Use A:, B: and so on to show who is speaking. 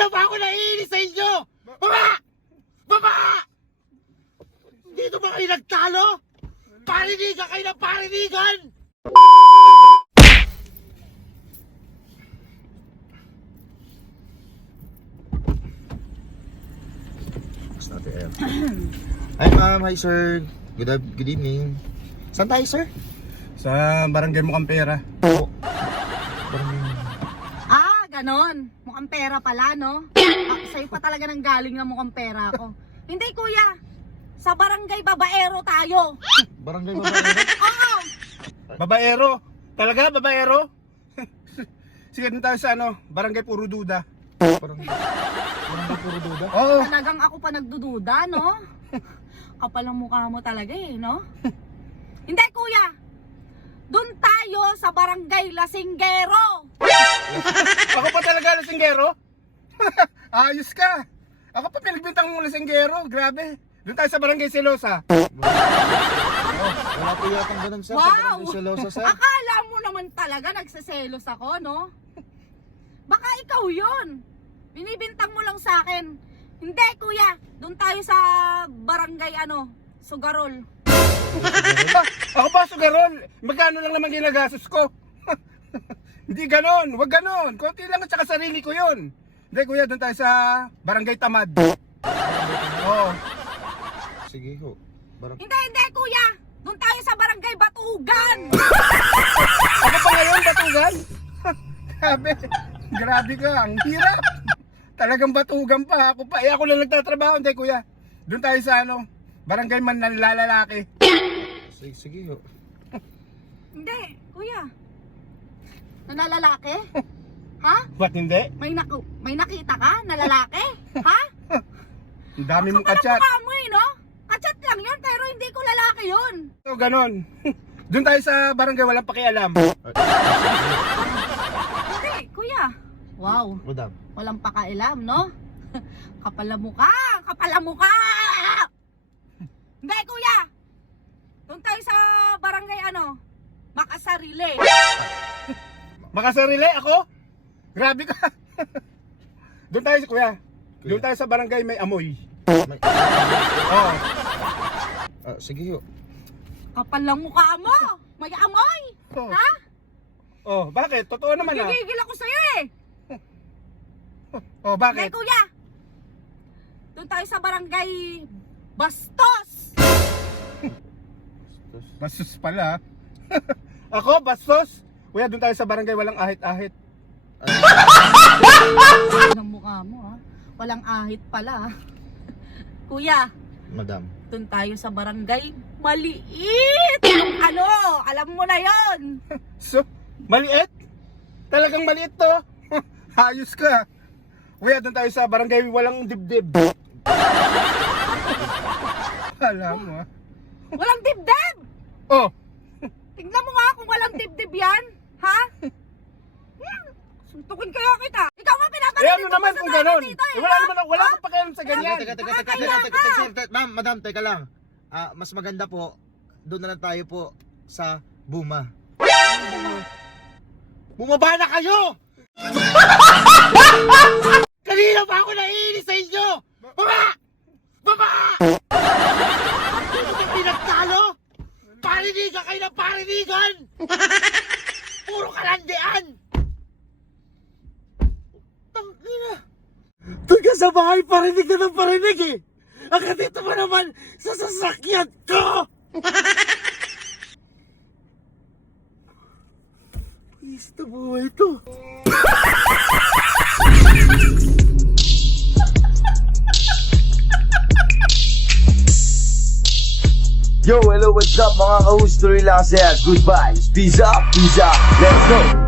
A: Kanina pa ako naiinis sa inyo! Baba! Baba! Dito ba kayo nagtalo? Parinigan kayo ng parinigan! Hi ma'am, hi sir. Good evening. Saan tayo sir?
B: Sa barangay Mukampera.
A: Oh.
C: Ganon. Mukhang pera pala, no? Sa'yo pa talaga nang galing na mukhang pera ko. Hindi, kuya. Sa barangay babaero tayo.
A: Barangay babaero?
C: Oo.
B: Babaero? Talaga? Babaero? Sige, dun tayo sa barangay Puro Duda.
A: Barangay puro duda?
B: Oo.
C: Talagang ako pa nagdududa, no? Kapal ang mukha mo talaga eh, no? Hindi, kuya. Doon tayo sa barangay Lasinggero.
B: Ako pa talaga lasinggero? Ayos ka. Ako pa pinagbintang mong lasinggero. Grabe. Doon tayo sa barangay Selosa.
A: Wala po yatang ganun sir. Sa
C: Wow!
A: barangay Selosa sir.
C: Akala mo naman talaga nagseselos ako, no? Baka ikaw yun. Binibintang mo lang sa akin. Hindi, kuya. Doon tayo sa barangay, Sugarol.
B: Ako pa sugarol. Magkano lang naman ginagastos ko? Hindi ganon. Wag ganon. Konti lang at saka sarili ko yun. Hindi kuya, doon tayo sa barangay Tamad. Oo.
A: Sige ho.
C: Hindi, kuya. Doon tayo sa barangay Batugan.
B: Ako pa ngayon, batugan? Grabe. Grabe ka. Ang hirap. Talagang batugan pa. Ako pa. Ako lang nagtatrabaho. Hindi kuya. Doon tayo sa barangay Manlalalaki.
A: Sige ho.
C: Hindi, kuya. Nalalaki? Ha?
B: Ba't hindi?
C: May nakita ka na lalaki? Ha?
B: Ang dami mong
C: Kapal ang
B: kachat.
C: mukha mo no? Kachat lang yun, pero hindi ko lalaki yun.
B: So, ganon. Doon tayo sa barangay Walang Pakialam.
C: Hindi, kuya. Wow,
A: Madam.
C: walang pakailam, no? Kapal ang mukha! Kapal ang mukha! Hindi, kuya. Doon tayo sa barangay Makasarili.
B: Makasarili ako? Grabe ka. Doon tayo kuya. Doon tayo sa barangay May Amoy. Oo.
A: Sige ho.
C: Kapal ang mukha mo! May amoy!
B: Oh.
C: Ha?
B: Oh, bakit? Totoo naman ah.
C: Gigigil ako sa'yo eh!
B: Oh,
C: Hindi,
B: bakit?
C: kuya. Doon tayo sa barangay Bastos.
B: Bastos pala. Ako, bastos. Kuya, doon tayo sa barangay Walang Ahit-Ahit.
C: Ang mukha mo ha. Walang ahit pala. Kuya,
A: Madam.
C: doon tayo sa barangay Maliit. Yung alam mo na yon.
B: So, maliit? Talagang maliit to. Ayos ka. Kuya, doon tayo sa barangay Walang Dibdib. Alam mo ah.
C: Walang dibdib.
B: Oh,
C: Tingnan mo nga kung walang dibdib yan. Ha? Suntukin kaya kita. Ikaw nga pinapanood
B: ano naman kung ganon? Wala akong pakialam sa ganyan.
A: Teka. Ma'am, madam, teka lang. Mas maganda po, doon na lang tayo po sa Buma. Bumaba na kayo! Kanina pa ako naiinis sa inyo! Baba! Baba! Dito ba kayo nagtalo? Parinigan kayo ng parinigan! Puro kalandian! Tangina! Doon ka sa bahay, parinig na ng parinig eh! Hanggang dito pa naman sa sasakyan ko! Please, na buhay ito.
D: Yo, hello, what's up mga ka-host? Tuloy lang saya. Goodbye. Peace up, let's go.